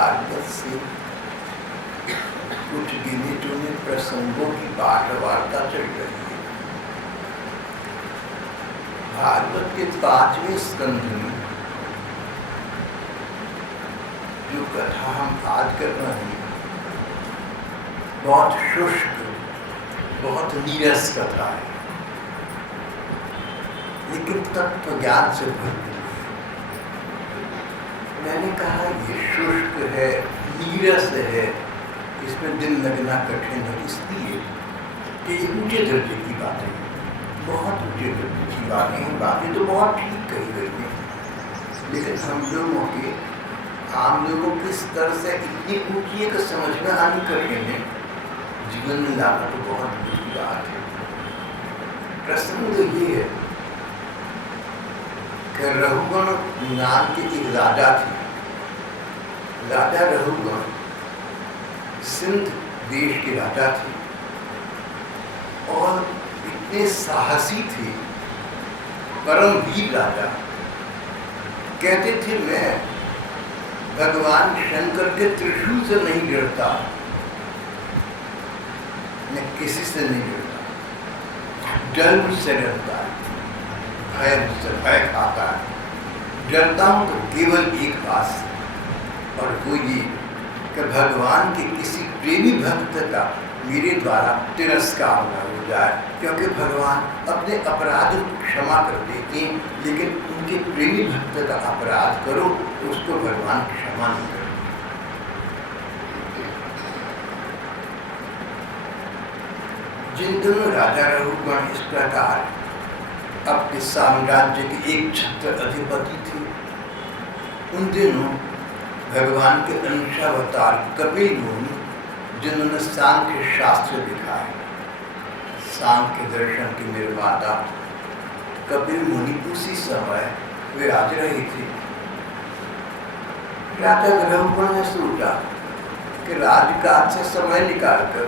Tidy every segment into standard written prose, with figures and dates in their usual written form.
भागवत से कुछ गिने चुने प्रसंगों की पाठ वार्ता चल रही है। भागवत के 5वें स्कंध में जो कथा हम आज कर रहे हैं बहुत शुष्क, बहुत नीरस कथा है, लेकिन तत्व ज्ञान से भरपूर। मैंने कहा ये शुष्क है, नीरस है, इसमें दिल लगना कठिन है, इसलिए कि ये ऊंचे दर्जे की बातें हैं, बहुत ऊंचे दर्जे की बातें हैं। बातें तो बहुत ठीक कही गई हैं, लेकिन हम लोगों के आम लोगों के स्तर से इतनी ऊंची है कि समझ में आनी कठिन है, जीवन में लाना तो बहुत बड़ी बात है। प्रसंग तो ये है कि रघुगण नाम के एक राजा थे। राजा रघुगण सिंध देश के राजा थे और इतने साहसी थे, परम वीर राजा। कहते थे मैं भगवान शंकर के त्रिशूल से नहीं डरता, मैं किसी से नहीं डरता, डर मुझसे डरता है, भय मुझसे भय खाता है। डरता हूं तो केवल एक बात से, और वो ये कि भगवान के किसी प्रेमी भक्त का मेरे द्वारा तिरस्कार न हो जाए, क्योंकि भगवान अपने अपराध क्षमा कर देते हैं, लेकिन उनके प्रेमी भक्त का अपराध करो तो उसको भगवान क्षमा नहीं करते। जिन दिनों राजा रघुगण इस प्रकार अपने साम्राज्य के एक छत्र अधिपति थे, उन दिनों भगवान के अंशावतार कपिल मुनि, जिन्होंने सांख्य शास्त्र लिखा है, सांख्य दर्शन के निर्माता कपिल मुनि उसी समय विराज रहे थे। राजा रघुगण ने सोचा कि राजकाज से समय निकालकर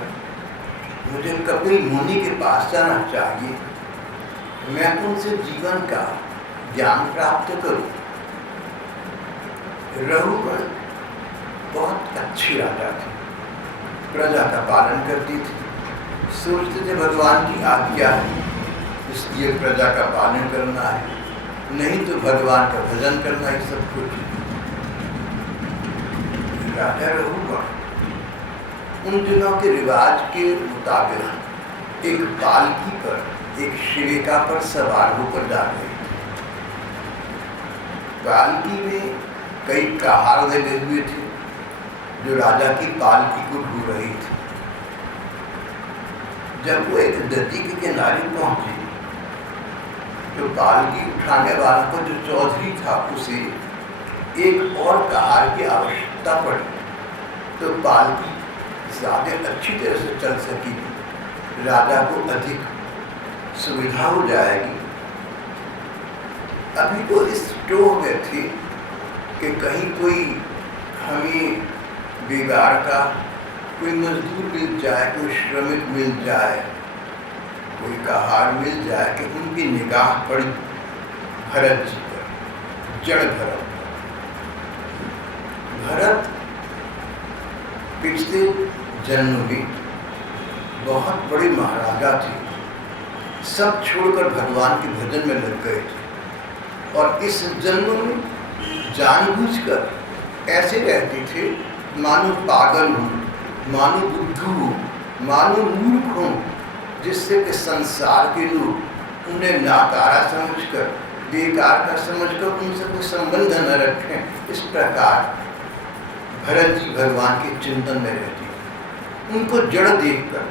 मुझे कपिल मुनि के पास जाना चाहिए, मैं उनसे जीवन का ज्ञान प्राप्त करूं। रघुगण बहुत अच्छी राजा थे, प्रजा का पालन करती थी, सोचते थे भगवान की आज्ञा है इसलिए प्रजा का पालन करना है, नहीं तो भगवान का भजन करना ही सब कुछ। राजा रघुगण उन दिनों के रिवाज के मुताबिक एक पालकी पर, एक शिविका पर सवार होकर जा रहे थे। पालकी में कई कहार लगे हुए थे जो राजा की पालकी को ढो रही थी। जब वो एक नदी के किनारे पहुंचे तो पालकी उठाने वाला को जो चौधरी था उसे एक और कहार की आवश्यकता पड़ी, तो पालकी ज्यादा अच्छी तरह से चल सकेगी, राजा को अधिक सुविधा हो जाएगी। अभी तो इस टोह में थे कि कहीं कोई हमें बेगार का कोई मजदूर मिल जाए, कोई श्रमिक मिल जाए, कोई कहार मिल जाए कि उनकी निगाह पड़ी भरत जी पर, जड़ भरत। भरत पिछले जन्म में बहुत बड़े महाराजा थे, सब छोड़कर भगवान के भजन में लग गए थे और इस जन्म में जानबूझकर ऐसे रहते थे मानो पागल हूँ, मानो बुद्धू हूँ, मानो मूर्ख हूँ, जिससे कि संसार के लोग उन्हें नाकारा समझकर, बेकार का समझकर उनसे कोई संबंध न रखें। इस प्रकार भरत जी भगवान के चिंतन में रहते थे। उनको जड़ देखकर,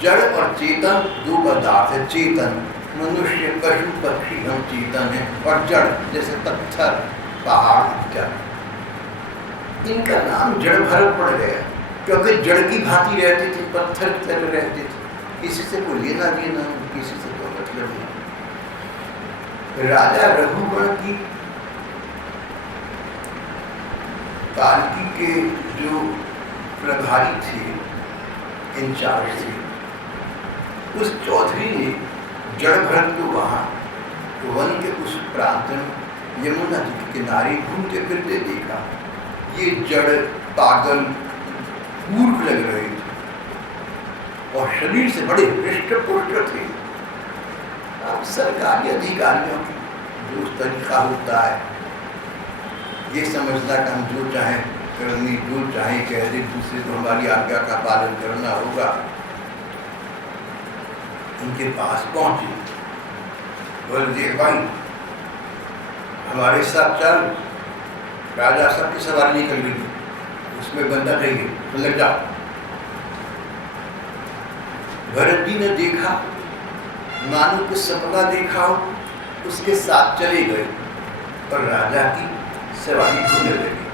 जड़ और चेतन दो पदार्थ है। चेतन मनुष्य, पशु, पक्षी हम चेतन है, और जड़ जैसे पत्थर, पहाड़ इत्यादि। इनका नाम जड़ भरत पड़ गया क्योंकि जड़ की भांति रहते थे, पत्थर की तरह रहते थे, किसी से कोई लेना देना, किसी से कोई मतलब नहीं। राजा रघुगण की पालकी के जो प्रभारी थे, इंचार्ज थे, उस चौधरी ने जड़ भरत को वहाँ वन के उस प्रांत में यमुना जी के किनारे घूमते फिरते देखा ये जड़ पागल मूर्ख लग रहे थे और शरीर से बड़े हृष्ट पुष्ट थे। अब सरकारी अधिकारियों की जो तरीका होता है ये समझना कि हम जो चाहें करनी, जो चाहें कह दे, दूसरे को हमारी आज्ञा का पालन करना होगा। उनके पास पहुंचे, बोले देख भाई हमारे साथ चल, राजा सबकी सवारी निकल गई, उसमें बंदा चाहिए तो लग जा। भरत जी ने देखा, मानो कुछ सपना देखा हो, उसके साथ चले गए और राजा की सवारी घूमने लगी।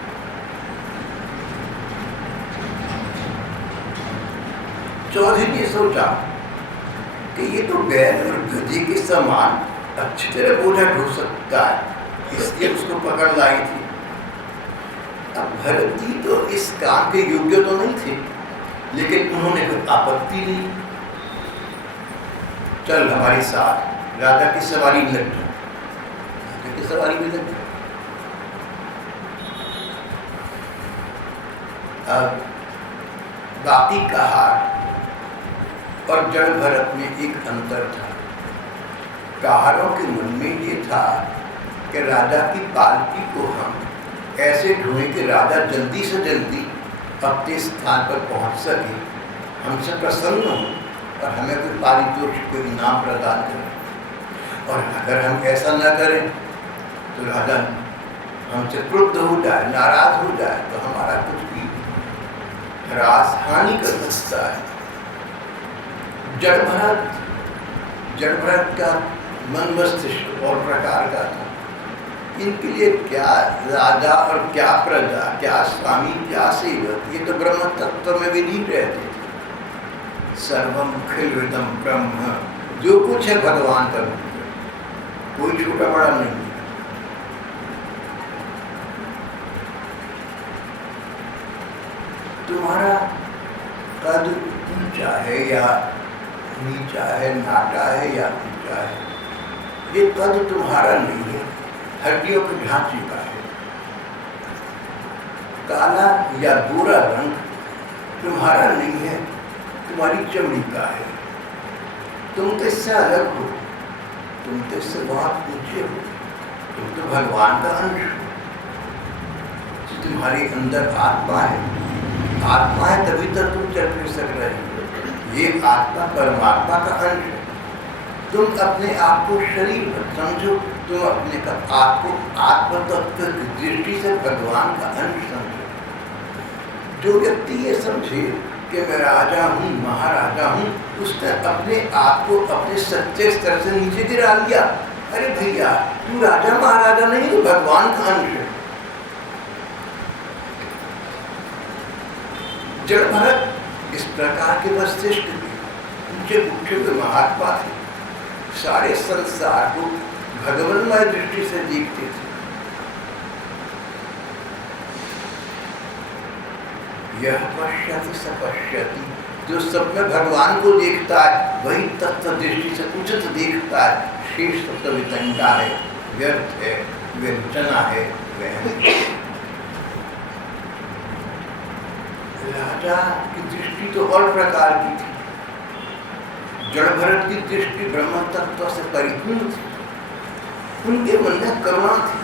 चौधरी ने सोचा कि ये तो बैल और गधे के समान अच्छी तरह बोझा ढो सकता है, इसलिए उसको पकड़ लाई थी। अब भरत जी तो इस काम के योग्य तो नहीं थे, लेकिन उन्होंने कोई आपत्ति नहीं। चल हमारे साथ राजा की सवारी में लग जाओ, राजा की सवारी में लग जाओ। अब बाकी का हार और जड़ भरत में एक अंतर था। कहारों के मन में ये था कि राजा की पालकी को हम ऐसे ढूंढें कि राजा जल्दी से जल्दी अपने स्थान पर पहुंच सके, हमसे प्रसन्न हो और हमें कोई पारितोषिक, कोई इनाम प्रदान करें। और अगर हम ऐसा न करें तो राजा हमसे क्रुद्ध हो जाए, नाराज हो जाए, तो हमारा कुछ भी ह्रास हानि कर सकता है। जड़ भरत का मन मस्तिष्क और प्रकार का था। इनके लिए क्या राजा और क्या प्रजा, क्या स्वामी, क्या सेवक, ये तो ब्रह्म तत्व में विलीन रहते थे। सर्वम खिलविदम ब्रह्म, जो कुछ है भगवान का रूप है, कोई छोटा बड़ा नहीं। तुम्हारा कद ऊंचा है या नीचा है, नाटा है या ऊंचा है, ये कद तुम्हारा नहीं है, हड्डियों के ढांचे का है। काला या गोरा रंग तुम्हारा नहीं है, तुम्हारी चमड़ी का है। तुम तो इससे अलग हो, तुम तो इससे बहुत ऊंचे हो, तुम तो भगवान का अंश हो। तुम्हारे अंदर आत्मा है, आत्मा है तभी तक तुम चल फिर सक रहे हो। ये आत्मा परमात्मा का अंश है। तुम अपने आप को शरीर पर समझो, तुम अपने आप को आत्म तत्व की दृष्टि से भगवान का अंश समझो। जो व्यक्ति ये समझे कि मैं राजा हूँ, महाराजा हूँ, उसने अपने आप को अपने सच्चे स्तर से नीचे गिरा लिया। अरे भैया, तू राजा महाराजा नहीं, तू भगवान का अंश है। जड़ भरत इस प्रकार के मस्तिष्क ऊंचे उठे हुए महात्मा थे, सारे संसार को भगवानमय दृष्टि से देखते थे। यह पश्यति स पश्यति, जो सब में भगवान को देखता है वही तत्व दृष्टि से उचित देखता है। शेष तत्व वितंडा है, व्यर्थ है, व्यंजना है, वह राजा की दृष्टि तो और प्रकार की थी। जड़ भरत की दृष्टि ब्रह्म तत्व से परिपूर्ण थी। उनके मन में करुणा थी।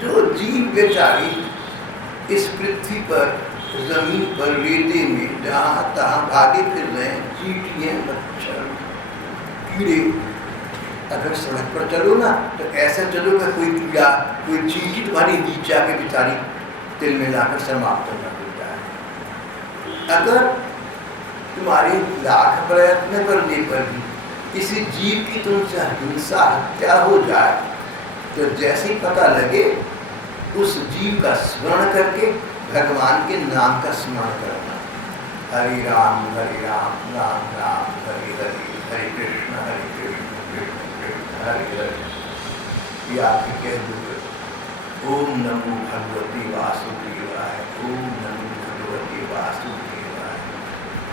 जो जीव बेचारी इस पृथ्वी पर, जमीन पर, रेते में जहाँ तहाँ भागे फिर रहे हैं, चींटियाँ, मच्छर, कीड़े, अगर सड़क पर चलो ना तो ऐसा चलो कि कोई कीड़ा, कोई चींटी तुम्हारी नीचे आके बेचारी तिल में लाकर समाप्त करना पड़ता है। अगर तुम्हारे लाख प्रयत्न करने पर भी किसी जीव की तुमसे हिंसा, हत्या हो जाए तो जैसे ही पता लगे उस जीव का स्मरण करके भगवान के नाम का स्मरण करना। हरे राम राम राम हरे हरे, हरे कृष्ण कृष्ण कृष्ण हरे हरे। ये आपके कह दो, ओम नमो भगवती वासुदेवाय, ओम नमो भगवती वासुदेवाय।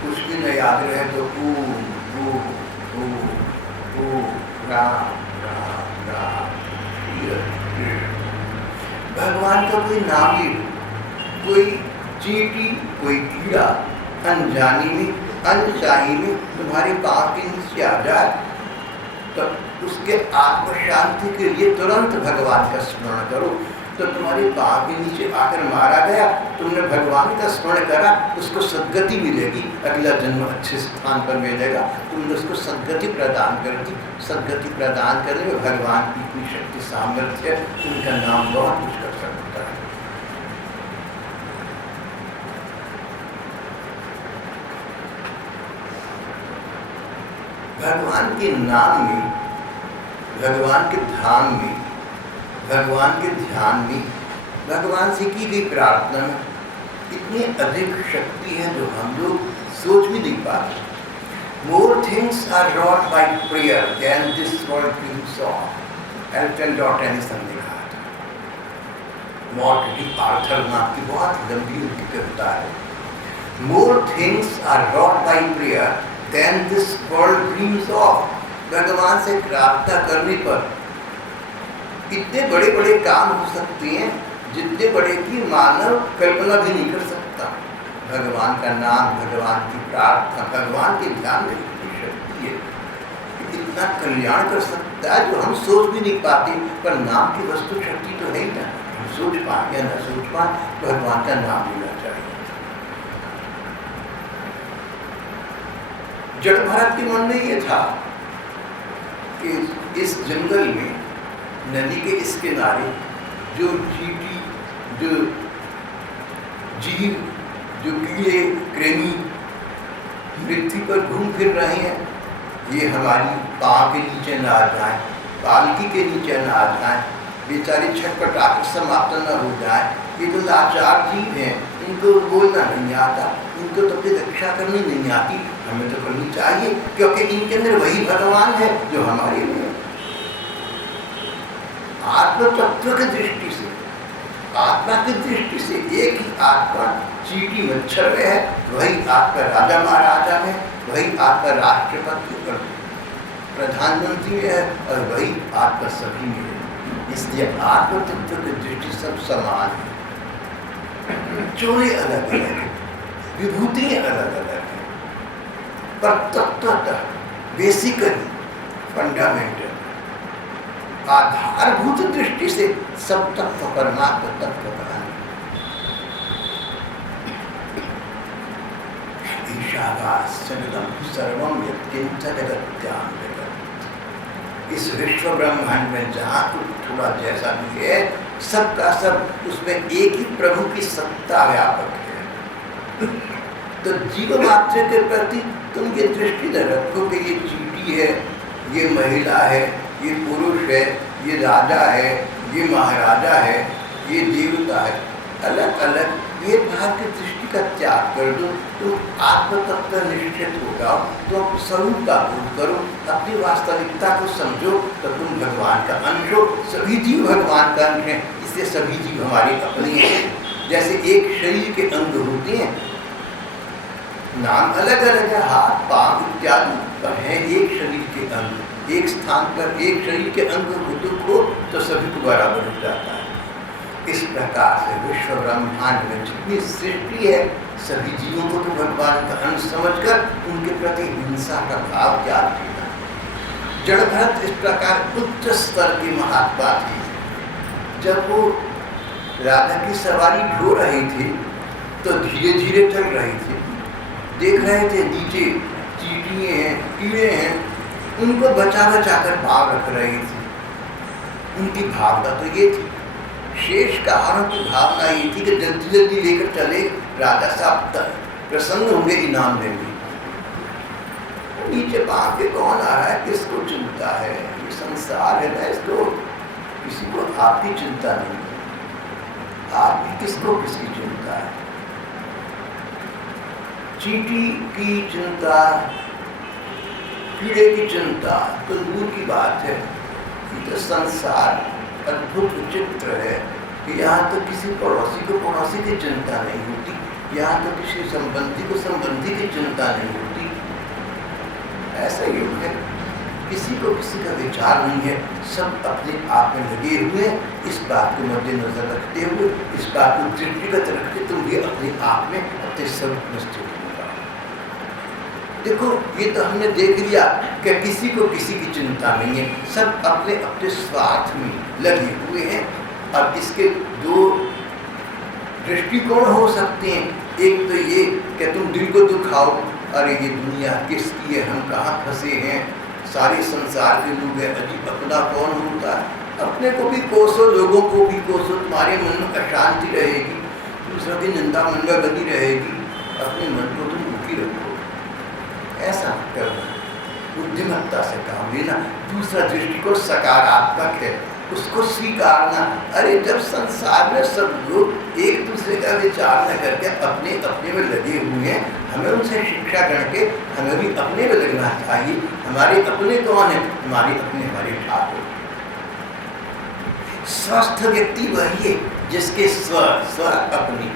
कुछ भी न याद रहे तो ओम ओम ओम ओम राम राम राम। भगवान भगवान का कोई नाम ही हो, कोई चींटी, कोई कीड़ा अनजानी में अनचाही में तुम्हारे पाँव के नीचे आ जाए तो उसके आत्म शांति के लिए तुरंत भगवान का स्मरण करो। तो तुम्हारे पाँव के नीचे आकर मारा गया, तुमने भगवान का स्मरण करा, उसको सद्गति मिलेगी, अगला जन्म अच्छे स्थान पर मिलेगा। तुमने उसको सद्गति प्रदान कर दी। सद्गति प्रदान करने में भगवान की इतनी शक्ति सामर्थ्य है, उनका नाम बहुत कुछ कर सकता है। भगवान के नाम में, भगवान के धाम में, भगवान के ध्यान में, भगवान से की गई प्रार्थना में इतनी अधिक शक्ति है जो हम लोग सोच भी नहीं पाते। More things are wrought by prayer than this world dreams of. Elton John Tennyson ने कहा था। मॉर्टन आर्थर नाम की बहुत लंबी उनकी कविता है। More things are wrought by prayer than this world dreams of. भगवान से प्रार्थना करने पर इतने बड़े बड़े काम हो सकते हैं जितने बड़े की मानव कल्पना भी नहीं कर सकता। भगवान का नाम, भगवान की प्रार्थना, भगवान के ध्यान में इतनी शक्ति है, इतना कल्याण कर सकता है जो हम सोच भी नहीं पाते। पर नाम की वस्तु शक्ति तो है ही ना, हम सोच पाए या न सोच पाए, भगवान का नाम लेना चाहिए। जड़ भारत के मन में ये था कि इस जंगल में, नदी के इस किनारे जो चींटी, जो जीव, जो कीड़े कृमि पृथ्वी पर घूम फिर रहे हैं, ये हमारी पाँव के नीचे न आ जाए, पालकी के नीचे न आ जाए, बेचारे छटपटा कर समाप्त न हो जाए। ये तो लाचार जीव हैं, इनको बोलना नहीं आता, इनको तो अपनी रक्षा करनी नहीं आती, हमें तो करनी चाहिए, क्योंकि इनके अंदर वही भगवान है जो हमारे लिए। आत्म तत्व की दृष्टि से, आत्मा की दृष्टि से एक ही आत्मा चींटी मच्छर में है, वही आपका राजा महाराजा में, वही आपका राष्ट्रपति और प्रधानमंत्री में है, और वही आत्मा सभी में है। इसलिए आत्म तत्व की दृष्टि सब समान है। चोरे अलग अलग है, विभूति अलग अलग है, पर तत्वतः बेसिकली फंडामेंटल आधारभूत दृष्टि से सब तत्व परमात्मा तत्व का है। ईशावास्यमिदं सर्वं यत्किंच जगत्यां जगत्। इस विश्व ब्रह्मांड में जहाँ कुछ थोड़ा जैसा भी है, सबका सब उसमें एक ही प्रभु की सत्ता व्यापक है। तो जीव मात्र के प्रति तुम ये दृष्टि न रखो कि ये चींटी है, ये महिला है, ये पुरुष है, ये राजा है, ये महाराजा है, ये देवता है। अलग अलग ये भाव की दृष्टि का त्याग कर दो, तुम आत्म तत्व निश्चित हो जाओ, तुम स्वरूप का बोध करो, अपनी वास्तविकता को समझो, तो तुम भगवान का अंश हो। सभी जीव भगवान का अंश हैं, इसलिए सभी जीव हमारे अपने हैं। जैसे एक शरीर के अंग होते हैं, नाम अलग अलग है, हाथ पाँव इत्यादि, पर है एक शरीर के अंग। एक स्थान पर एक शरीर के अंग को दुख हो तो सभी को बराबर हो जाता है। इस प्रकार से विश्व ब्रह्मांड में जितनी सृष्टि है, सभी जीवों को तो भगवान का अंश समझकर उनके प्रति हिंसा का भाव त्याग देना। जड़ भरत इस प्रकार उच्च स्तर की महात्मा थी। जब वो राधा की सवारी ढो रही थी तो धीरे धीरे चल रही थी, देख रहे थे नीचे चींटियाँ हैं, कीड़े हैं, उनको बचा बचा कर भाव रख रही थी। उनकी भावना तो ये थी, शेष कहारों की भावना ये थी कि जल्दी जल्दी लेकर चले, राजा साहब प्रसन्न होंगे, इनाम देंगे। नीचे भाग के कौन आ रहा है, किसको चिंता है, ये संसार है ना, इसको किसी को आपकी चिंता नहीं है, आपकी किसको किसकी चिंता है। चींटी की चिंता, कीड़े की चिंता तो दूर की बात है। ये तो संसार अद्भुत विचित्र है कि यहाँ तो किसी पड़ोसी को पड़ोसी की चिंता नहीं होती, यहाँ तो किसी संबंधी को संबंधी की चिंता नहीं होती। ऐसा युग है। किसी को किसी का विचार नहीं है, सब अपने आप में लगे हुए हैं। इस बात को मद्देनजर रखते हुए, इस बात को दृष्टिगत रखते तुम भी अपने आप में अपने स्वरूप में स्थित हो जाओ। देखो ये तो हमने देख लिया कि किसी को किसी की चिंता नहीं है, सब अपने अपने स्वार्थ में लगे हुए हैं। अब इसके दो दृष्टिकोण हो सकते हैं। एक तो ये कि तुम दिल को दुखाओ, अरे ये दुनिया किसकी है, हम कहाँ फंसे हैं, सारे संसार के लोग हैं, अजीब अपना कौन होता है। अपने को भी कोसो, लोगों को भी कोसो, तुम्हारे मन में अशांति रहेगी, दूसरों की निंदा मन में बनी रहेगी। अपने मन को तुम दुखी रखो, ऐसा करना, बुद्धिमत्ता से काम लेना। दूसरा दृष्टिकोण सकारात्मक है, उसको स्वीकारना। अरे जब संसार में सब लोग एक दूसरे का विचार न करके अपने अपने में लगे हुए हैं, हमें उनसे शिक्षा करके हमें भी अपने में लगना चाहिए। हमारे अपने कौन है? हमारे अपने हमारे ठाकुर। स्वस्थ व्यक्ति वही है जिसके स्व अपनी,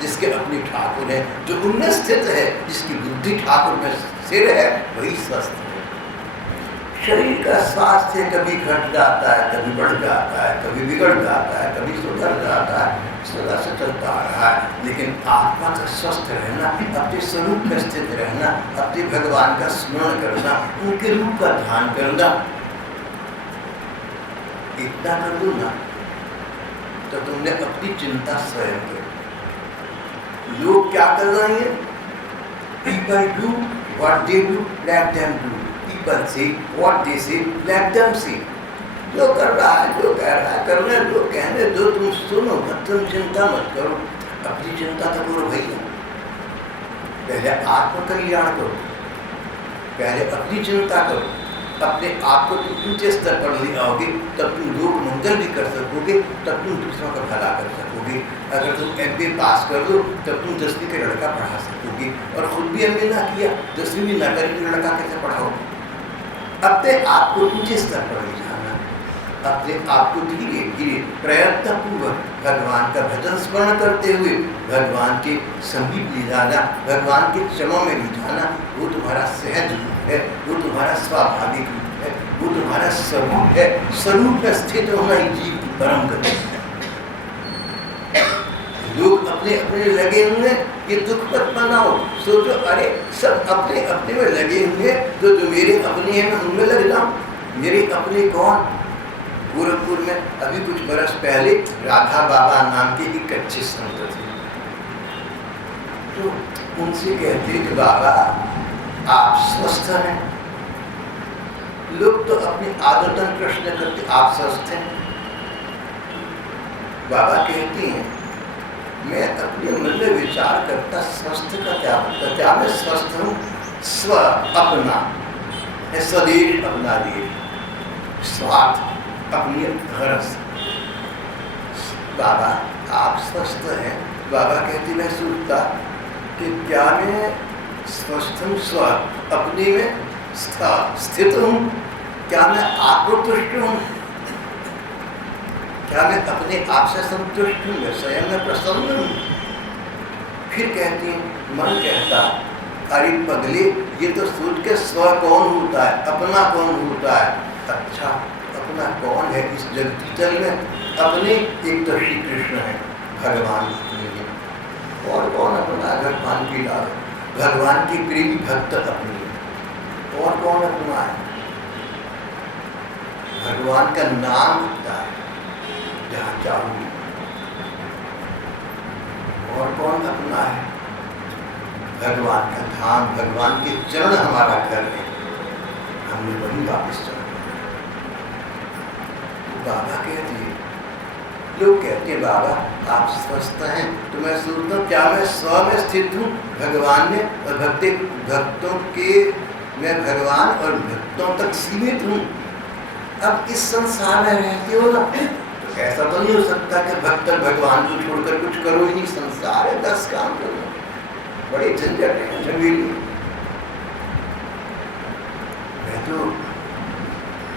जिसके अपने ठाकुर है, जो उनमें स्थित है, जिसकी बुद्धि ठाकुर में स्थिर है, वही स्वस्थ है। शरीर का स्वास्थ्य कभी घट जाता है, कभी बढ़ जाता है, कभी बिगड़ जाता है, कभी सुधर जाता है, सदा से चलता आ रहा है। लेकिन आत्मा का स्वस्थ रहना, अपने स्वरूप में स्थित रहना, अपने भगवान का स्मरण करना, उनके रूप का ध्यान करना, इतना कर दो ना तो तुमने अपनी चिंता स्वयं कर। लोग क्या कर रहे हैं? People do what they do, let them do. People say what they say, let them say. जो कर रहा है, जो कह रहा है, करने दो, कहने दो, तुम सुनो मत, तुम चिंता मत करो। अपनी चिंता तो करो भैया, पहले आत्म कल्याण करो, पहले अपनी चिंता करो। अपने आप को तुम ऊंचे स्तर पर ले आओगे, तब तुम लोक मंगल भी कर सकोगे, तब तुम दूसरों का भला कर सकोगे। अगर तुम MA पास कर दो, तब तुम 10वीं का लड़का पढ़ा सकोगे, और खुद भी MA ना किया, 10वीं भी ना करी तो लड़का कैसे पढ़ाओगे? अपने आप को ऊंचे स्तर पर ले जाना, अपने आप को धीरे धीरे प्रयत्नपूर्वक भगवान का भजन स्मरण करते हुए भगवान के समीप ले जाना, भगवान के चरणों में ले जाना। वो तुम्हारा सहज रूप है, वो तुम्हारा स्वाभाविक रूप है, वो तुम्हारा स्वरूप है। स्वरूप में स्थित होना ही जीव की परम गति है। लोग अपने अपने लगे हुए, ये दुख मत मनाओ, सोचो अरे सब अपने अपने में लगे हुए, तो जो मेरे अपने हैं मैं उनमें लग जाऊं। मेरे अपने कौन? गोरखपुर में अभी कुछ बरस पहले राधा बाबा नाम के एक अच्छे संत थे, तो उनसे कहते कि बाबा आप स्वस्थ हैं। लोग तो अपनी आदतन प्रश्न करते आप स्वस्थ हैं? बाबा कहते हैं मैं अपने मन में विचार करता स्वस्थ का क्या मतलब, क्या मैं स्वस्थ हूँ? स्व अपना है, स्वदेश अपना देश, स्वार्थ अपनी गरज। बाबा आप स्वस्थ हैं? बाबा कहती मैं सोचता कि क्या मैं स्वस्थ हूँ, स्व अपने में स्थित हूँ? क्या मैं आत्मतुष्ट हूँ? क्या मैं अपने आप से संतुष्ट हूँ? मैं स्वयं में प्रसन्न हूँ? फिर कहती हैं मन कहता अरे पगले, ये तो सोच के स्व कौन होता है, अपना कौन होता है? अच्छा अपना कौन है इस जगती तल में? अपने एक तो श्री कृष्ण है, भगवान अपने हैं, और कौन अपना? भगवान की लाल, भगवान की प्रेमी भक्त अपनी है, और कौन अपना है? भगवान का नाम होता है जहाँ चाहूँ, और कौन अपना है? भगवान का धाम, भगवान के चरण हमारा घर है, हमने वहीं वापस चलना। बाबा कहते हैं, लोग कहते हैं बाबा आप स्वस्थ हैं, तो मैं सोचता हूँ क्या मैं स्व में स्थित हूँ, भगवान में, और भक्तों के मैं भगवान और भक्तों तक सीमित हूँ। अब इस संसार में रहते हो ना, तो ऐसा तो नहीं हो सकता कि भक्त भगवान को छोड़कर कुछ करो ही नहीं। संसार है, 10 काम करो, बड़े झंझट है, झमेली। मैं तो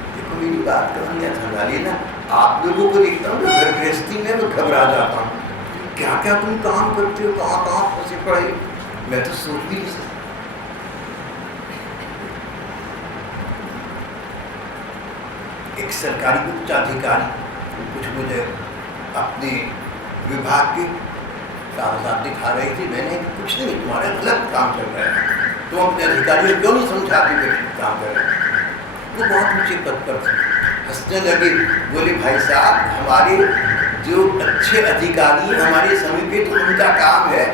देखो मेरी बात कहानियाँ थमा लेना, आप लोगों को देखता हूँ घर गृहस्थी में मैं घबरा जाता हूँ, क्या क्या तुम काम करते हो, कहाँ कहाँ फंसे पड़े, मैं तो सोच भी नहीं सकता। एक सरकारी उच्चाधिकारी कुछ मुझे अपने विभाग के कागजात दिखा रही थी। मैंने कुछ नहीं, तुम्हारा गलत काम चल रहा है, तुम अपने अधिकारी क्यों नहीं समझाते कि ठीक काम कर रहे हैं। वो बहुत ऊंचे पद पर थे, हंसने लगे, बोले भाई साहब हमारे जो अच्छे अधिकारी हैं हमारे समय के, तो उनका काम है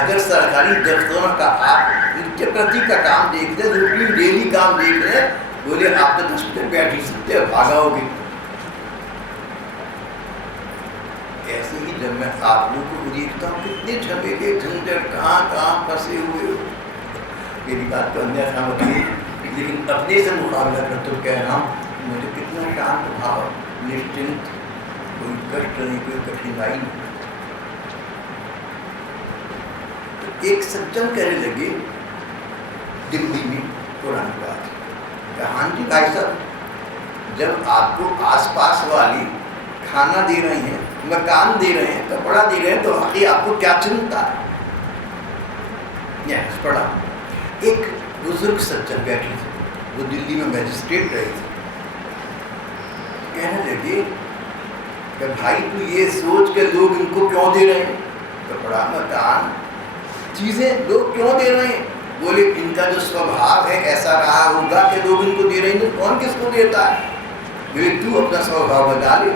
अगर सरकारी दफ्तरों का आप नित्य प्रति का काम देख रहे, रूटीन डेली काम देख रहे हैं, बोले आप तो 10 मिनट बैठ ही सकते हो, भागाओगे। ऐसे ही जब मैं आप लोगों को देखता हूँ कितने झमेले झंझट कहाँ फंसे हुए हो, मेरी बात तो अन्यथा बताइए, लेकिन अपने से मुकाबला कर तो कह रहा हूँ मुझे कितना शांत भाव, निश्चिंत, कोई कष्ट नहीं, कोई कठिनाई नहीं। तो एक सज्जन कहने लगे दिल्ली में, पुरानी बात, हाँ जी भाई साहब, जब आपको आसपास वाली खाना दे रहे हैं, मकान दे रहे हैं, कपड़ा दे रहे हैं, तो आखिर आपको क्या चिंता है। यह पड़ा एक बुजुर्ग सज्जन बैठे थे, वो दिल्ली में मैजिस्ट्रेट रहे थे, कहने लगे कि भाई तू ये सोच के लोग इनको क्यों दे रहे हैं, कपड़ा मकान चीजें लोग क्यों दे रहे हैं। बोले इनका जो स्वभाव है ऐसा रहा होगा कि लोग इनको दे रहे हैं, कौन किसको देता है। बोले तू अपना स्वभाव बदला ले,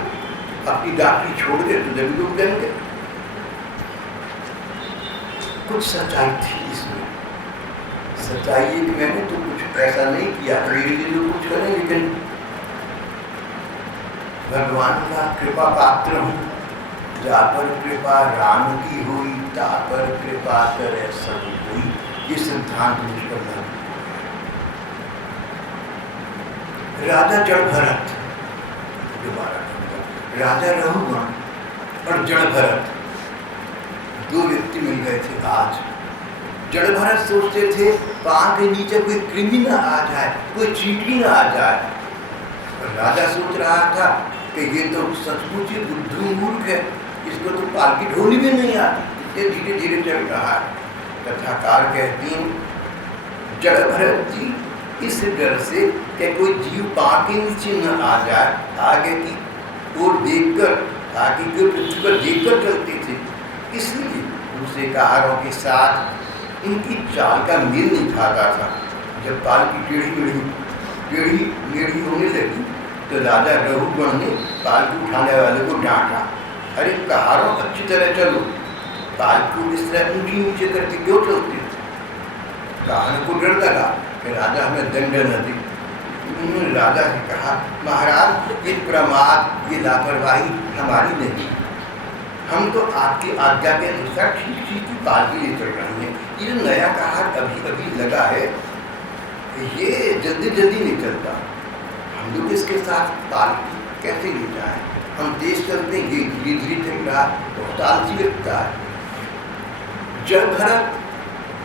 अपनी डॉक्टरी छोड़ दे, तुझे भी लोग देंगे। कुछ सच्चाई थी इसमें, सच्चाई है कि मैंने तो कुछ ऐसा नहीं किया, मेरे लिए जो कुछ करें, लेकिन भगवान का कृपा पात्र हूँ, जा पर कृपा राम की हुई, ता पर कृपा करे सब कोई, ये सिद्धांत मुझ पर लागू। राजा जड़ भरत, दोबारा राजा रघुगण और जड़ भरत, दो व्यक्ति मिल गए थे आज। जड़ भरत सोचते थे पांव के नीचे कोई कृमि ना आ जाए, कोई चींटी ना आ जाए, और राजा सोच रहा था कि ये तो सचमुच ही बुद्धू मूर्ख है, इसको तो पालकी ढोली भी नहीं आती, ये धीरे धीरे चल रहा है। कथाकार कहती हैं जड़ भरत जी इस डर से कि कोई जीव पांव के नीचे न आ जाए, आगे की ओर देखकर, आगे की पृथ्वी पर देखकर चलते थे, इसलिए दूसरे कहारों के साथ इनकी चाल का मेल नहीं खाता था। जब पालकी टेढ़ी मेढ़ी होने लगी तो राजा रघुगण ने पालकी उठाने वाले को डांटा, अरे कहारों अच्छी तरह चलो, पालकी इस तरह ऊंची नीचे करके क्यों चलते। कहार को डर लगा कि राजा हमें दंड न दे। उन्होंने राजा से कहा महाराज ये प्रमाद, ये लापरवाही हमारी नहीं, हम तो आपकी आज्ञा के अनुसार ठीक ठीक की पालकी ले चल रहे हैं। ये जो नया कहार अभी अभी लगा है ये जल्दी जल्दी नहीं चलता, हम लोग इसके साथ पालकी कैसे ले जाए, हम तेज चलते हैं, ये धीरे धीरे चल रहा, बहुत आलसी लगता है। जड़ भरत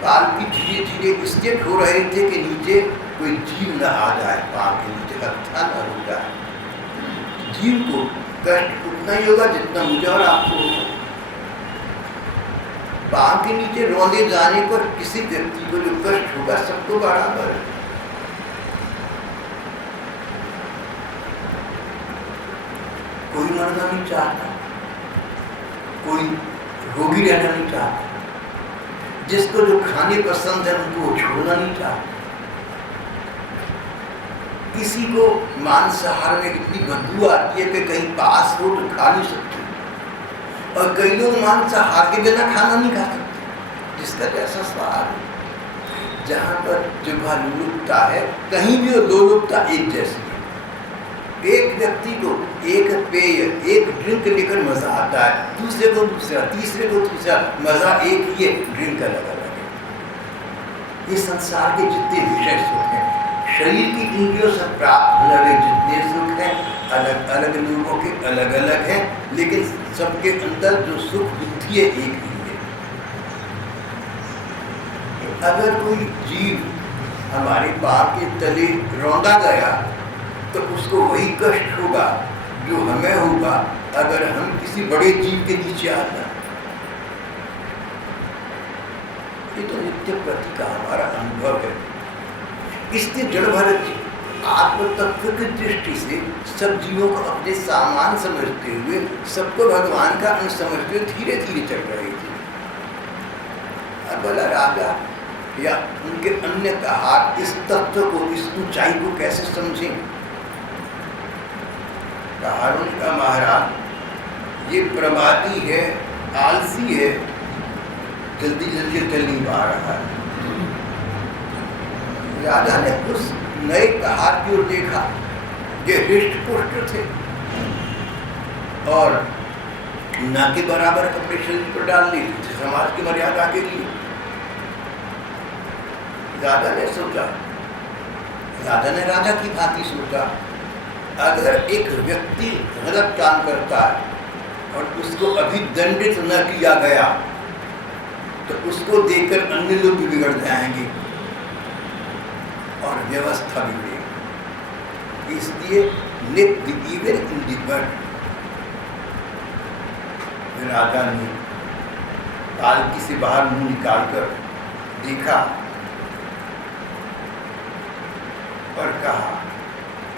पालकी धीरे धीरे इसलिए हो रहे थे कि नीचे कोई जीव न आ जाए, पाँव के नीचे हत्या न हो जाए। जीव को कष्ट उतना ही होगा जितना मुझे और आपको होगा। पाँव के नीचे रौंदे जाने पर किसी व्यक्ति को जो कष्ट होगा सबको बराबर है। कोई मरना नहीं चाहता, कोई रोगी रहना नहीं चाहता, जिसको जो खाने पसंद है उनको छोड़ना नहीं चाहता। किसी को मांसाहार में इतनी बदबू आती है कि कहीं पास हो तो खा नहीं सकते, और कई लोग मांसाहार के बिना खाना नहीं खा सकते, जिसका जैसा स्वाद है। जहाँ पर जिह्वा लोलुपता है कहीं भी वो लोलुपता एक जैसी है। एक व्यक्ति को एक पेय, एक ड्रिंक लेकर मजा आता है, दूसरे को दूसरा, तीसरे को तीसरा, मजा एक ही है, ड्रिंक अलग अलग है। ये संसार के जितने विषय सुख हैं, शरीर की इंद्रियों से प्राप्त होने वाले जितने सुख हैं, अलग अलग लोगों के अलग अलग हैं, लेकिन सबके अंदर जो सुख बुद्धि है एक ही है। अगर कोई जीव हमारे पाप के तले रौंदा गया तो उसको वही कष्ट होगा जो हमें होगा अगर हम किसी बड़े जीव के नीचे आ जाए। ये तो नित्य प्रति का हमारा अनुभव है। इसलिए जड़ भरत जी आत्म तत्व की दृष्टि से सब जीवों को अपने सामान समझते हुए, सबको भगवान का अंश समझते हुए धीरे धीरे चल रहे थे। अब बोला राजा या उनके अन्य कहा इस तत्व को, इस ऊंचाई को कैसे समझें? कहारों ने कहा महाराज ये प्रमादी है, आलसी है, जल्दी जल्दी चल नहीं पा रहा है। राजा ने उस नए कहार की ओर देखा जो हृष्ट पुष्ट थे और न के बराबर कपड़े शरीर पर डाल लिए थे समाज की मर्यादा के लिए। राजा ने सोचा, राजा ने राजा की भांति सोचा, अगर एक व्यक्ति गलत काम करता है और उसको अभी दंडित न किया गया तो उसको देखकर अन्य लोग भी बिगड़ जाएंगे और व्यवस्था बिगड़ेगी। इसलिए let the evil in the bud. राजा ने पालकी से बाहर मुंह निकालकर देखा और कहा,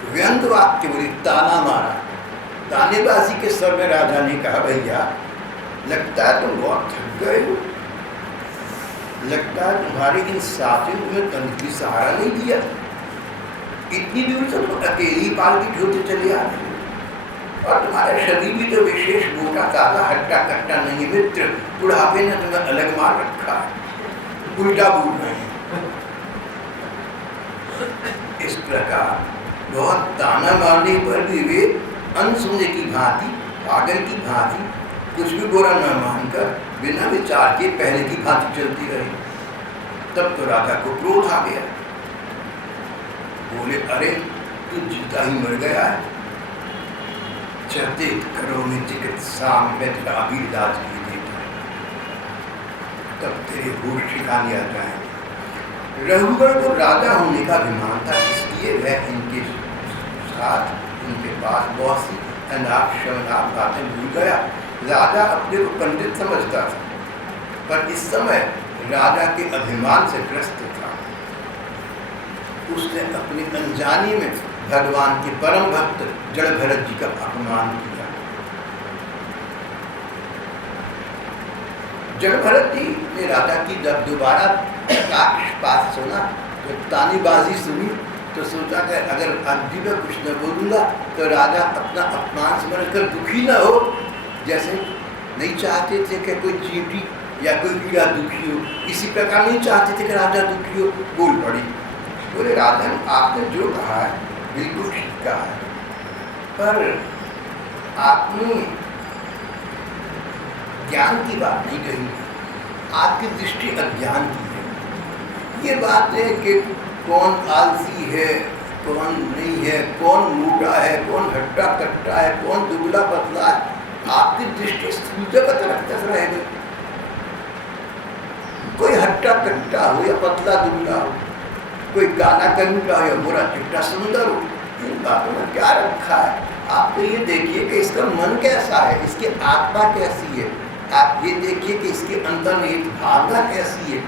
व्यंग वाक्य बोली, ताना मारा। तानेबाजी के स्वर में राजा ने कहा, भैया लगता है तुम बहुत थक गए हो, लगता है तुम्हारे इन साथियों ने तुम्हें तंत्र की सहारा नहीं दिया, इतनी दूर से तुम अकेली पालकी ढोते चले आ रहे हो और तुम्हारा शरीर भी तो विशेष मोटा ताजा हट्टा कट्टा नहीं मित्र, बुढ़ापे ने तुम्हें अलग मार रखा है, उल्टा बोल रहे हैं। इस प्रकार बहुत ताना मारने पर भी वे अनसुने की भांति, पागल की भांति कुछ भी बुरा न मानकर बिना विचार के पहले की भांति चलती रही। तब तो राजा को क्रोध आ गया, बोले, अरे तू जीता ही मर गया है, चरते करो में चिकित्सा में इलाज की देता है, तब तेरे होश ठिकाने आ जाएंगे। रघुगण को राजा होने का अभिमान था, इसलिए वह इनके साथ, उनके पास बहुत सी अनाप शनाप बातें भूल गया। राजा अपने को पंडित समझता था, पर इस समय राजा के अभिमान से ग्रस्त था। उसने अपनी अनजानी में भगवान के परम भक्त जड़ भरत जी का अपमान किया। जड़ भरत जी ने राजा की जब दोबारा बात सुना तो तानीबाजी सुनी तो सोचा कि अगर आज भी मैं कुछ न बोलूँगा तो राजा अपना अपमान समझकर दुखी न हो, जैसे नहीं चाहते थे कि कोई चींटी या कोई कीड़ा दुखी हो, इसी प्रकार नहीं चाहते थे कि राजा दुखी हो। बोल पड़ी, बोले, राजा आपने जो कहा है बिल्कुल ठीक कहा है, पर आपने ज्ञान की बात नहीं कही, आपकी दृष्टि अज्ञान की है। ये बात है कि कौन आलसी है, कौन नहीं है, कौन मोटा है, कौन हट्टा कट्टा है, कौन दुबला पतला है, आपकी दृष्टि स्थूल जगत रखते रह गई। कोई हट्टा कट्टा हो या पतला दुबला हो, कोई गाना करूँगा हो या बुरा चिट्टा सुंदर हो, इन बातों में क्या रखा है? आप तो ये देखिए कि इसका मन कैसा है, इसकी आत्मा कैसी है, आप ये देखिए कि इसके अंतर्निहित भावना कैसी है,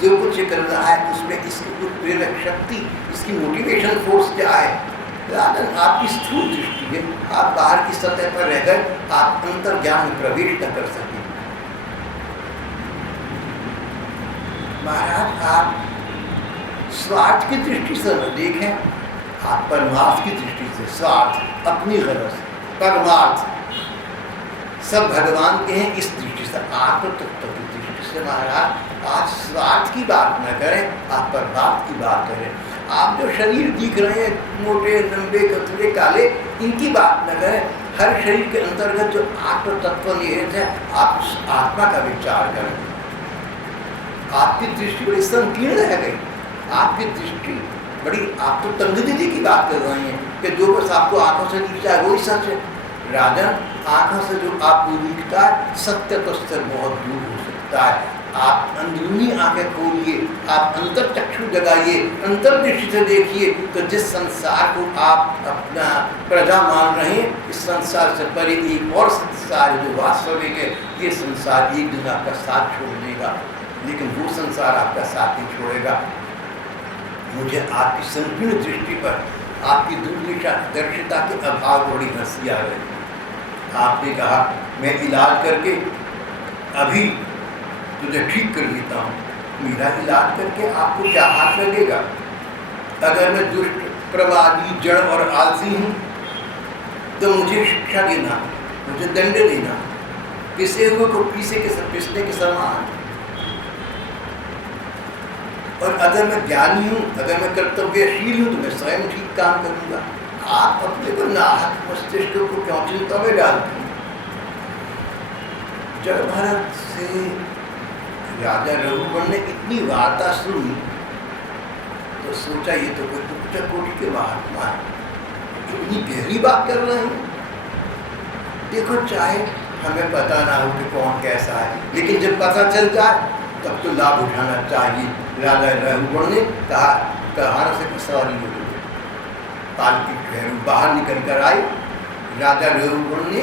जो कुछ कर रहा है उसमें इसकी कुछ प्रेरक शक्ति, इसकी मोटिवेशन फोर्स क्या है। राजन आपकी स्थूल दृष्टि है, आप बाहर की सतह पर रहकर आप अंतर ज्ञान में प्रवेश न कर सके। महाराज आप स्वार्थ की दृष्टि से न देखें, आप परमार्थ की दृष्टि से, स्वार्थ अपनी गरज, परमार्थ सब भगवान के हैं, इस दृष्टि से, आत्म तत्व की दृष्टि से महाराज आज स्वार्थ की बात न करें, आप परमार्थ की बात करें। आप जो शरीर दिख रहे हैं, मोटे लंबे कतरे काले, इनकी बात न करें। हर शरीर के अंतर्गत जो आत्म तत्व निहित है, आप उस आत्मा का विचार करें। आपकी दृष्टि बड़ी संकीर्ण रह गई, आपकी दृष्टि बड़ी, आप तो तंगदीदी की बात कर रहे हैं कि जो बस आपको आंखों से दिखता है वही सच है। राजन आंखों से जो आपको दिखता है सत्य तो उससे बहुत दूर हो सकता है। आप अंदरूनी आंखें खोलिए, आप अंतर चक्षु जगाइए, अंतर्दृष्टि से देखिए, तो जिस संसार को आप अपना प्रजा मान रहे हैं, इस संसार से परे एक और संसार जो वास्तविक है, ये संसार एक दिन आपका साथ छोड़ देगा, लेकिन वो संसार आपका साथ नहीं छोड़ेगा। मुझे आपकी संकीर्ण दृष्टि पर आपकी दूरदर्शिता के अभाव बड़ी हंसी आ गई। आपने कहा मैं इलाज करके अभी तुझे ठीक कर देता हूँ। मेरा इलाज करके आपको क्या हाथ लगेगा? अगर मैं दुष्ट, प्रमादी, जड़ और आलसी हूँ तो मुझे शिक्षा देना, मुझे दंड देना, पिसे हुए को पिसने के समान। और अगर मैं ज्ञानी हूँ, अगर मैं कर्तव्यशील हूँ तो मैं स्वयं ठीक काम करूँगा। आप अपने को नाहक मस्तिष्क को क्यों चिंता में डालते हैं? जब भारत से राजा रघुवर ने इतनी वार्ता सुनी तो सोचा ये तो कोई उच्च कोटि के महात्मा है, इतनी गहरी बात कर रहे हैं। देखो चाहे हमें पता ना हो कि कौन कैसा है, लेकिन जब पता चल जाए तब तो लाभ उठाना चाहिए। राजा रघुवर ने कहा कहार से सवारी हो गई। पालकी ठहरू बाहर निकल कर आई। राजा रघुवर ने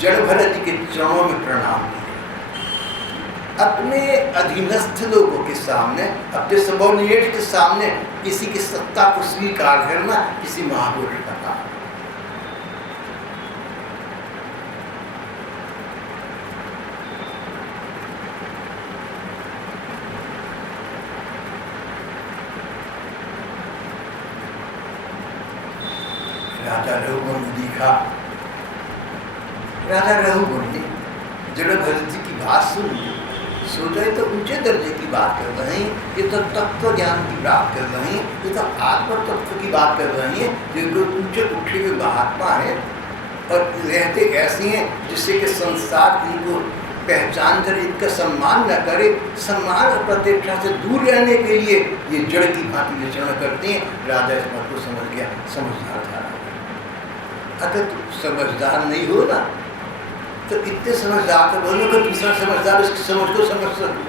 जड़ भरत जी के चरणों में प्रणाम किया। अपने अधीनस्थ लोगों के सामने, अपने सबॉर्डिनेट के सामने किसी की सत्ता को स्वीकार करना किसी महापुरुष का काम। राजा रघुवर ने देखा, राजा रघुवर ने जड़ भरत जी की बात सुनी। सोचा तो ऊंचे दर्जे की बात कर रहे हैं, ये तो तत्व ज्ञान की बात कर रहे हैं, ये तो आत्म तत्व की बात कर रहे हैं, जो ऊंचे उठे हुए महात्मा है और रहते ऐसे हैं जिससे कि संसार इनको पहचान कर इनका सम्मान न करे। सम्मान और प्रतिष्ठा से दूर रहने के लिए ये जड़ की भांति विचरण करते हैं। राजा इस बात को समझ गया, समझदार था। अगर तुम समझदार नहीं हो ना तो इतने समझदार तो बोलो कि दूसरा समझदार इसकी समझ को समझ सकूं।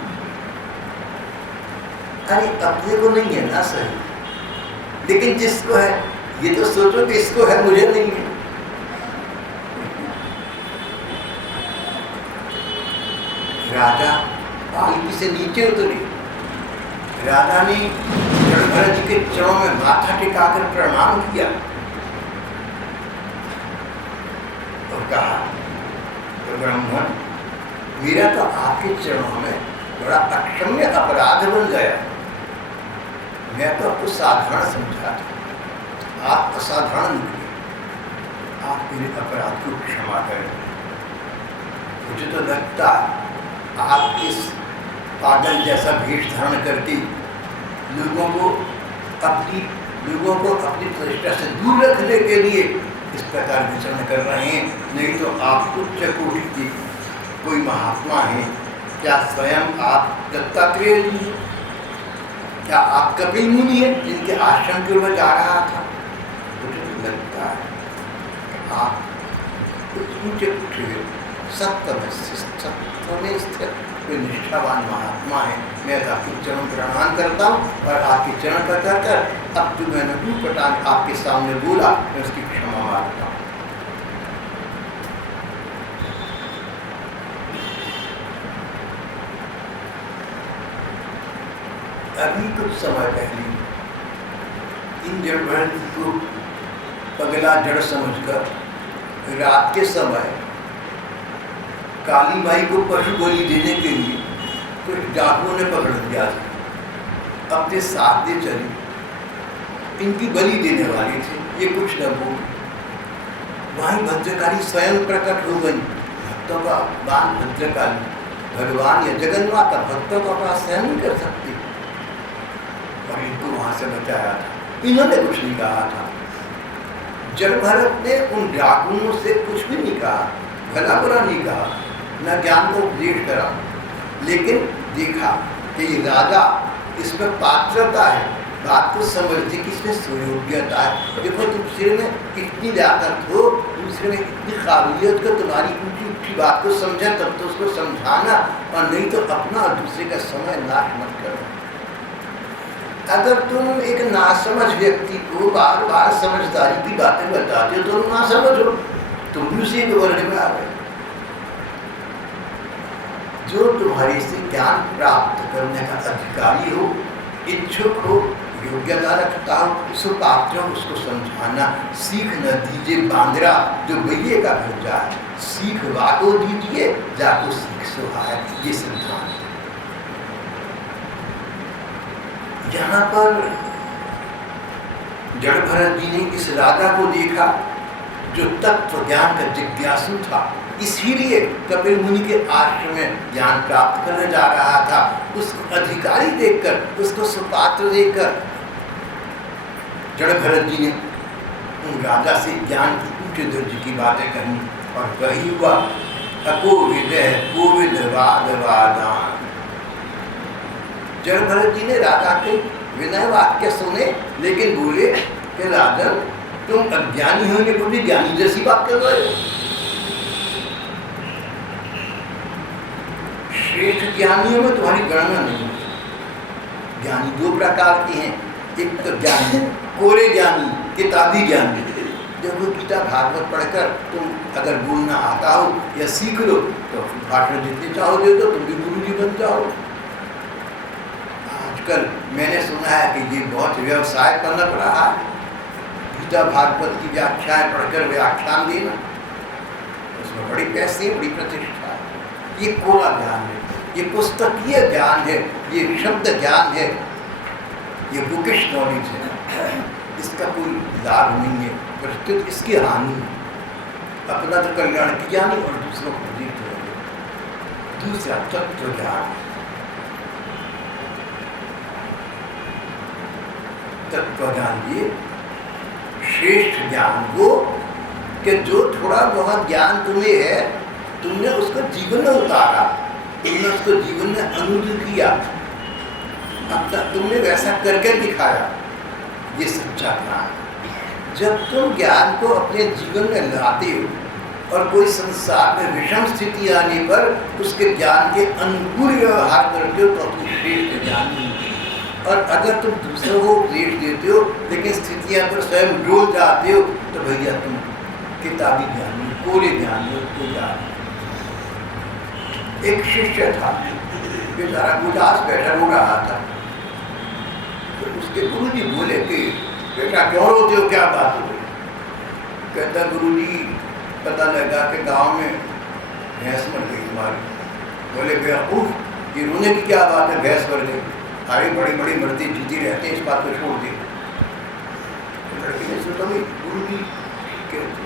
अरे अपने को नहीं है ना सही, लेकिन जिसको है ये तो सोचो कि इसको है, मुझे नहीं है। राजा पालकी से नीचे उतरे। राजा ने जड़ भरत जी के चरणों में माथा टिकाकर प्रणाम किया और कहा ब्राह्मण, मेरा तो आपके चरणों में बड़ा अक्षम्य अपराध बन गया। मैं तो आपको साधारण समझा था, आप असाधारण निकले। आप मेरे अपराध को क्षमा करें। मुझे तो लगता आप इस पागल जैसा वेश धारण करके लोगों को अपनी प्रतिष्ठा से दूर रखने के लिए इस प्रकार विचरण कर रहे हैं। नहीं तो आप उच्च कोटि के कोई महात्मा हैं। क्या स्वयं आप दत्तात्रेय जी हैं? क्या आप कपिल मुनि हैं जिनके आश्रम की ओर में जा रहा था? मुझे लगता है आप ऊंचे उठे सत्य में स्थित कोई निष्ठावान महात्मा है। मैं आपके चरण प्रणाम करता हूँ और आपके चरण पर कर अब जो मैंने टूटपटांग आपके सामने बोला मैं उसकी क्षमा मांगता हूँ। अभी कुछ समय पहले इन जड़ भरत को पगला जड़ समझकर रात के समय काली माई को पशु बलि देने के लिए कुछ डाकुओं ने पकड़ लिया था। अपने साथ दे चले, इनकी बलि देने वाले थे। ये कुछ न बोल, वहीं भद्रकाली स्वयं प्रकट हो गई। भक्तों का बाण भद्रकाली भगवान या जगन्माता भक्तों का अपराध सहन नहीं कर सकती और इनको वहां से बचाया था। इन्होंने कुछ नहीं कहा था। जड़ भरत ने उन डाकुओं से कुछ भी नहीं कहा, भला बुरा नहीं कहा, न ज्ञान को उपदेश करा, लेकिन देखा कि ये राजा इसमें पात्रता है, बात को समझते कि इसमें सुयोग्यता है। देखो दूसरे में इतनी ताकत हो, दूसरे में इतनी काबिलियत को, तुम्हारी ऊँची ऊँची बात को समझा तब तो उसको समझाना, और नहीं तो अपना और दूसरे का समय नाश मत करो। अगर तुम एक नासमझ व्यक्ति को बार बार समझदारी की बातें बताते हो तो ना समझो, तुम भी उसी के वर्ग में आ गए। जो तुम्हारे से ज्ञान प्राप्त करने का अधिकारी हो, इच्छुक हो, योग्यता रखता हो सुपात्र उसको समझाना, सीख न दीजिए बांद्रा जो भैये का भेजा है, सीख वाको दीजिए जाको सीख सुहाए, ये सिद्धांत। यहाँ पर जड़ भरत जी ने इस राजा को देखा जो तत्व ज्ञान का जिज्ञासु था, इसीलिए कपिल मुनि के आश्रम में ज्ञान प्राप्त करने जा रहा था। उसको अधिकारी देखकर, उसको सुपात्र देखकर जड़ भरत जी ने उन राजा से ज्ञान की ऊंचे दर्जे की बातें कही और वही हुआ अकोविद कोविद वाद वादान। जड़ भरत जी ने राजा के विनय वाक्य सुने, लेकिन बोले कि राजन तुम अज्ञानी होने को भी ज्ञानी जैसी बात कर रहे हो। श्रेष्ठ ज्ञानियों में तुम्हारी गणना नहीं है। ज्ञानी दो प्रकार के हैं, एक तो ज्ञानी कोरे ज्ञानी, किताबी ज्ञानी। देखो गीता भागवत पढ़कर तुम अगर बोलना आता हो या सीख लो तो भाषण जितने चाहो दे दो, तुम भी गुरु जी बन जाओ। आजकल मैंने सुना है कि ये बहुत व्यवसाय पनप रहा है, गीता भागवत की व्याख्याएं पढ़कर व्याख्यान देना, उसमें बड़ी पैसे बड़ी प्रतिष्ठा है। ये कोरा ज्ञान है, ये पुस्तकीय ज्ञान है, ये शब्द ज्ञान है, ये बुकिश नॉलेज है, इसका कोई लाभ नहीं है, प्रस्तुत इसकी हानि है। अपना तो कल्याण किया नहीं और दूसरों को जीत रहे। दूसरा तत्व ज्ञान, तत्व ज्ञान ये श्रेष्ठ ज्ञान वो कि जो थोड़ा बहुत ज्ञान तुम्हें है, तुमने उसको जीवन में उतारा, तुमने उसको जीवन में अनुभव किया, अब तक तुमने वैसा करके दिखाया, ये सच्चा ज्ञान। जब तुम ज्ञान को अपने जीवन में लाते हो और कोई संसार में विषम स्थिति आने पर उसके ज्ञान के अनुकूल व्यवहार करते हो तो तुम श्रेष्ठ ज्ञानी। और अगर तुम दूसरों को उपदेश देते हो लेकिन स्थितियां पर स्वयं डोल जाते हो तो भैया तुम किताबी ज्ञानी, कोरे ज्ञानी हो, तो ज्ञानी। एक शिष्य था, बेचारा उदास बैठा रो रहा था, तो उसके गुरुजी बोले कि बेटा क्यों रोते हो, क्या बात हो? कहता गुरुजी पता लगा कि गांव में भैंस मर गई हमारी। बोले बेवकूफ, ये रोने की क्या बात है, भैंस मर गई, सारी बड़ी बड़ी मरती जीती रहते हैं, इस बात को छोड़ दे। लड़की ने सोचा भाई गुरुजी कहते।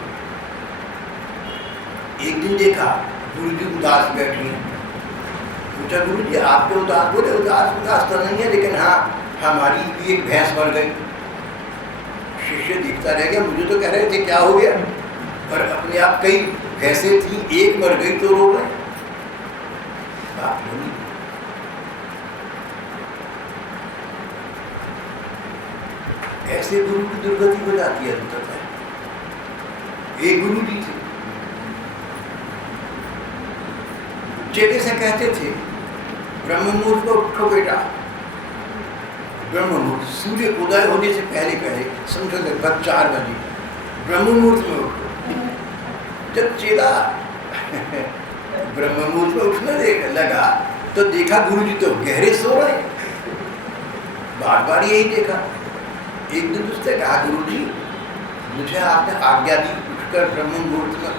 एक दिन देखा गुरुजी उदास बैठी हैं, पूछा गुरुजी आपके उदास? बोले उदास तो नहीं है, लेकिन हाँ हमारी भी एक भैंस मर गई। शिष्य दिखता रह गया, मुझे तो कह रहे थे क्या हो गया, पर अपने आप कई भैंसें थी, एक मर गई तो रो रहे। बात नहीं, ऐसे गुरु की दुर्गति हो जाती है। एक गुरु जी थे, चेले से कहते थे ब्रह्म मुहूर्त को उठो बेटा, ब्रह्म मुहूर्त सूर्य उदय होने से पहले पहले, समझो लगभग 4 बजे ब्रह्म मुहूर्त में उठो। जब चेला ब्रह्म मुहूर्त में उठने लगा तो देखा गुरुजी तो गहरे सो रहे, बार बार यही देखा। एक दिन उसने कहा गुरुजी मुझे आपने आज्ञा दी उठकर ब्रह्म मुहूर्त में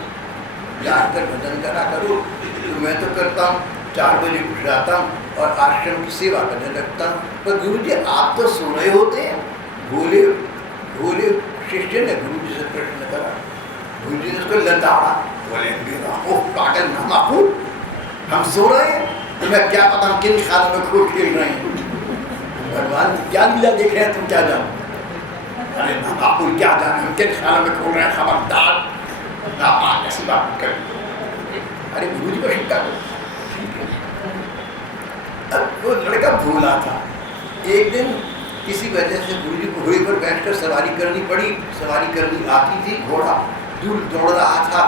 जाकर भजन करा करो, तो मैं तो करता हूँ, 4 बजे उठ जाता हूँ और आश्रम की सेवा करने लगता हूँ, पर गुरुजी आप तो सो रहे होते हैं। भोले भोले शिष्य ने गुरुजी से प्रश्न करा, गुरुजी ने उसको लताड़ा, बोले ओह पागल नामाकू, हम सो रहे हैं, तुम्हें क्या पता हम किन ख्यालों में खूब खेल रहे हैं, भगवान क्या लीला देख रहे हैं, तुम क्या जानो? अरे नामाकू क्या जाने हम किन ख्यालों में खोल रहे हैं, खबरदार नापाक ऐसी बात कर। अरे गुरुजी को शिक्षा दो। अब वो लड़का भूला था, एक दिन किसी वजह से गुरुजी को घोड़े पर बैठकर सवारी करनी पड़ी, सवारी करनी आती थी, घोड़ा दूर दौड़ रहा था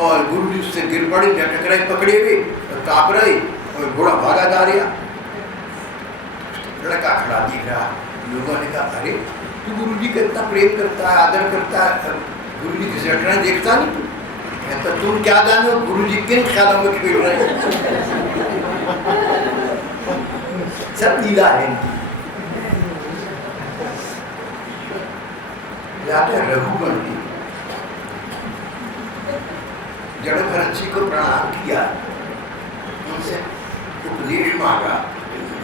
और गुरुजी उससे गिर पड़े, टकराई पकड़े हुए और कांप रहे और घोड़ा भागा जा रहा। लड़का खड़ा दिख रहा, लोगों ने कहा अरे तू गुरुजी का इतना प्रेम करता है, आदर करता है, गुरुजी की घटना देखता नहीं तू? कहता तुम क्या जानो गुरुजी किन ख्यालों में खेल रहे हैं। सब लीला है इनकी। राजा रघुगण ने जड़ भरत जी को प्रणाम किया, उनसे उपदेश मांगा।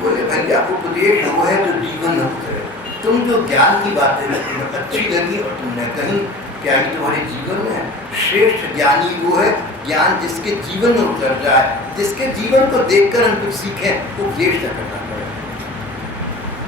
बोले भैया उपदेश वो है जो जीवन में उतरे। तुम जो ज्ञान की बातें तुम्हें अच्छी लगी और तुमने कहीं क्या ही तुम्हारे जीवन में है। श्रेष्ठ ज्ञानी वो है ज्ञान जिसके जीवन में उतर जाए, जिसके जीवन को देखकर हम कुछ सीखें, उपदेश न करना पड़े।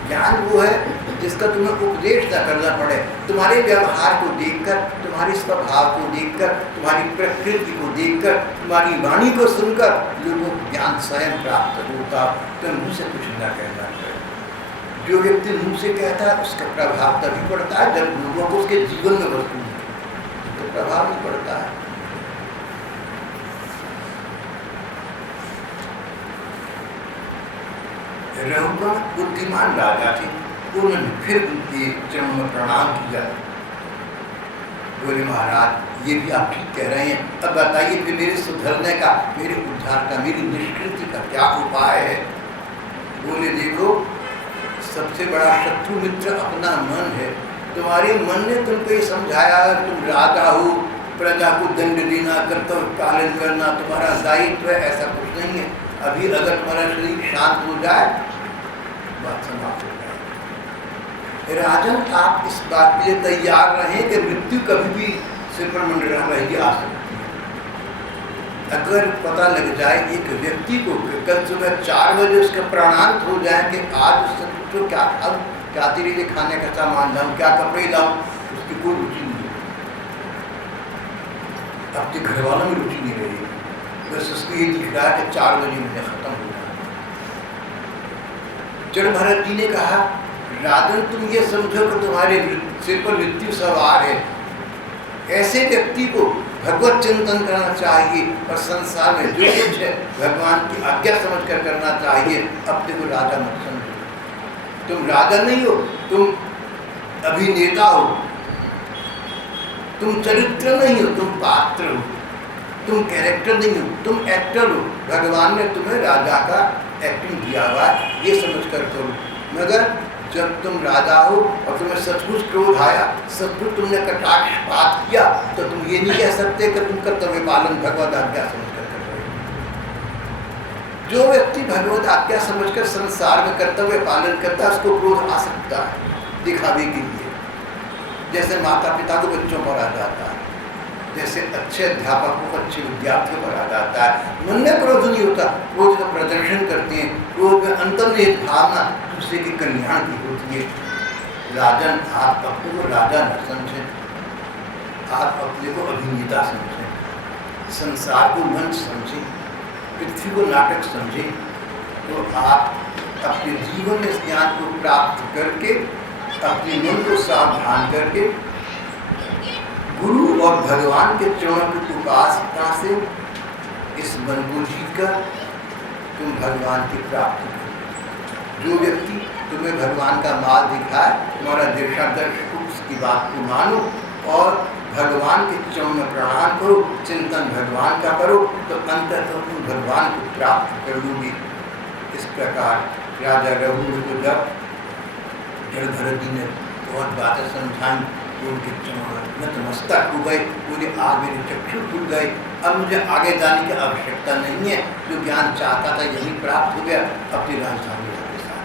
ज्ञान वो है जिसका तुम्हें उपदेश न करना पड़े। तुम्हारे व्यवहार को देखकर, तुम्हारे स्वभाव को देखकर, तुम्हारी प्रकृति को देखकर, तुम्हारी वाणी को सुनकर लोगों को ज्ञान स्वयं प्राप्त होता। तो मुँह से कुछ न कहना पड़े। जो व्यक्ति मुँह से कहता है उसका प्रभाव तभी पड़ता है जब लोगों को उसके जीवन में वस्तु तो प्रभाव नहीं पड़ता है। रघुगण बुद्धिमान राजा थे, उन्होंने फिर उनके चरण में प्रणाम किया। बोले महाराज ये भी आप ठीक कह रहे हैं, अब बताइए कि मेरे सुधरने का, मेरे उद्धार का, मेरी निष्कृति का क्या उपाय है। बोले देखो सबसे बड़ा शत्रु मित्र अपना मन है। तुम्हारे मन ने तुमको ये समझाया तुम राजा हो, प्रजा को दंड देना, कर्तव्य पालन करना तुम्हारा दायित्व है, ऐसा कुछ नहीं है। अभी अगर तुम्हारा शरीर शांत हो जाए बात समाप्त हो जाए। राजन आप इस बात के लिए तैयार रहें कि मृत्यु कभी भी सिर पर मंडरा रहेगी, आ सकती है। अगर पता लग जाए एक व्यक्ति को कल सुबह 4 बजे उसका प्राणांत हो जाए कि आज उससे पूछो क्या अब क्या तेरे लिए खाने का सामान लाऊं, क्या कपड़े लाऊं, उसकी कोई रुचि नहीं है। अब तो घर वालों में रुचि नहीं रही, बस उसको ये दिख रहा है कि 4 बजे मुझे खत्म हो जाए। जड़ भरत जी ने कहा राजन तुम ये समझो कि तुम्हारे सिर पर मृत्यु सवार है। ऐसे व्यक्ति को भगवत चिंतन करना चाहिए और संसार में जो कुछ है भगवान की आज्ञा समझ कर करना चाहिए। अपने को राजा मत समझो। तुम राजा नहीं हो, तुम अभिनेता हो, तुम चरित्र नहीं हो, तुम पात्र हो, तुम कैरेक्टर नहीं हो, तुम एक्टर हो। भगवान ने तुम्हें राजा का एक्टिंग दिया हुआ है, ये समझ कर करो। मगर जब तुम राजा हो और तुम्हें सचमुच क्रोध आया, सचमुच तुमने कटाक्षपात किया, तो तुम ये नहीं कह सकते कि तुम कर्तव्य पालन भगवत आज्ञा समझकर कर रहे हो। जो व्यक्ति भगवत आज्ञा समझकर संसार में कर्तव्य पालन करता है उसको क्रोध आ सकता है दिखावे के लिए। जैसे माता पिता को बच्चों पर आ जाता है, जैसे अच्छे अध्यापकों को अच्छे विद्यार्थियों पर आ जाता है। मन में क्रोध नहीं होता, क्रोध का प्रदर्शन करते हैं। क्रोध में अंतर्निहित भावना दूसरे के कल्याण की होती है। राजन आप अपने को राजा न समझें, आप अपने को अभिनेता समझें, संसार को मंच समझें, पृथ्वी को नाटक समझें। तो आप अपने जीवन में इस ज्ञान को प्राप्त करके अपने मन को सावधान करके गुरु और भगवान के चरणों की उपासना से इस मन को जीत कर तुम भगवान की प्राप्ति करो। जो व्यक्ति तुम्हें भगवान का माल दिखाए, तुम्हारा दिशादर्शक उसकी बात को मानो और भगवान के चरणों में प्रणाम करो, चिंतन भगवान का करो, तो अंततः तुम भगवान को प्राप्त कर लोगे। इस प्रकार राजा रघुवर को जब जड़ भरत जी ने बहुत बातें समझाई, उनके चरणों में नतमस्तक हो गए। बोले आज मेरे चक्षु खुल गए, अब मुझे आगे जाने की आवश्यकता नहीं है। जो ज्ञान चाहता था यही प्राप्त हो गया। अपनी राजधानी के साथ